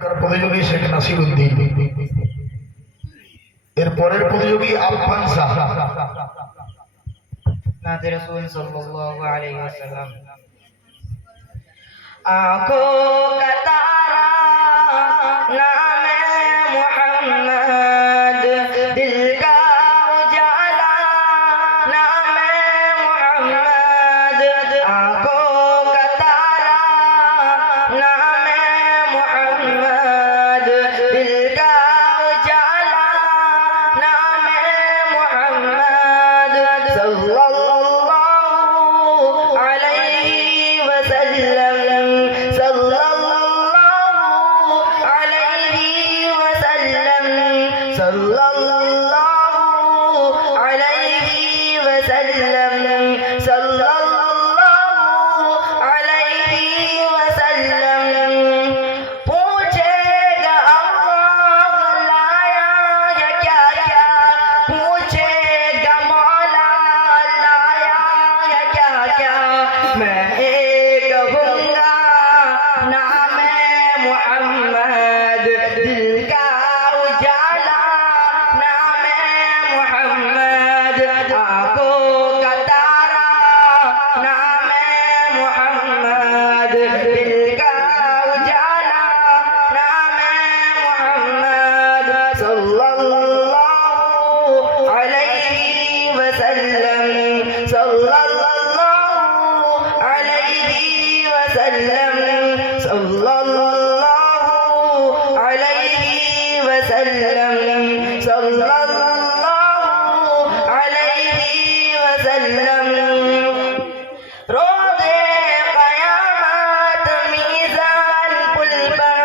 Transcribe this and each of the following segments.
প্রতিযোগী শেখ নাসিরউদ্দিন, এর পরের প্রতিযোগী আফফান শাহ। नाते रसूल सल्लल्लाहु अलैहि वसल्लम। आंखों का तारा नाम मोहम्मद, दिल का उजाला नाम मोहम्मद। आंखों का तारा नाम मोहम्मद, दिल का उजाला नाम मोहम्मद। सल्लल्लाहु अलैहि वसल्लम, सल्लल्लाहु अलैहि वसल्लम, सल्लल्लाहु अलैहि वसल्लम, सल्लल्लाहु अलैहि वसल्लम। पूछेगा अल्लाह लाया है क्या क्या, पूछेगा मौला लाया है क्या क्या। मैं एक कहूँगा नाम मोहम्मद, दिल का उजाला नाम मोहम्मद। आंखों का तारा नाम मोहम्मद, दिल का उजाला नाम मोहम्मद। सल्लल्लाहु अलैहि वसल्लम, सल्लल्लाहु अलैहि वसल्लम, सल्लल्लाहु अलैहि वसल्लम, सल्लल्लाहु अलैहि वसल्लम। रोज़े क़यामत मीज़ान पुल पर,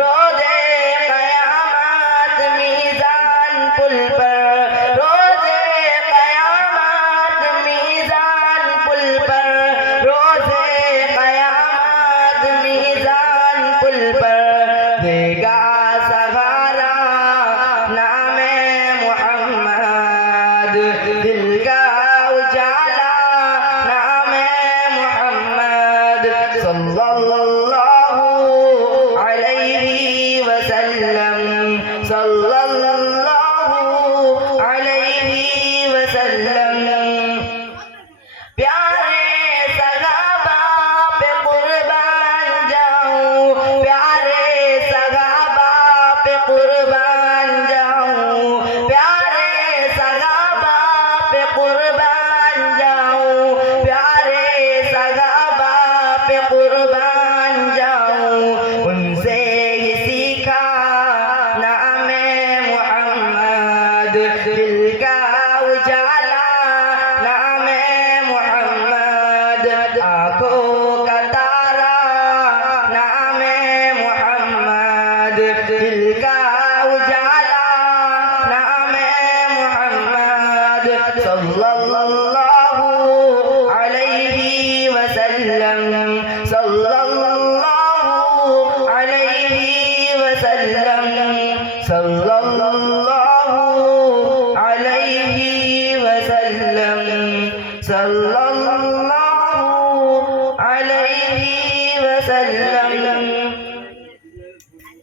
रोज़े क़यामत मीज़ान पुल पर, रोज़े क़यामत मीज़ान पुल पर, रोज़े क़यामत मीज़ान पुल पर। देगा सहारा नाम मोहम्मद, दिल का उजाला नाम मोहम्मद। सल्लल्लाहु अलैहि वसल्लम, सल्लल्लाहु अलैहि वसल्लम। प्यारे सहाबा पे कुर्बान जाऊं, प्यारे सहाबा पे कुर्बान जाऊं, प्यारे सहाबा पे कुर्बान जाऊं, प्यारे सहाबा पे कुर्बान जाऊं। उनसे ही सीखा नाम मोहम्मद, दिल का उजाला नाम मोहम्मद। आंखों का तारा नाम मोहम्मद, दिल का उजाला नाम मोहम्मद। सल्लल्लाहु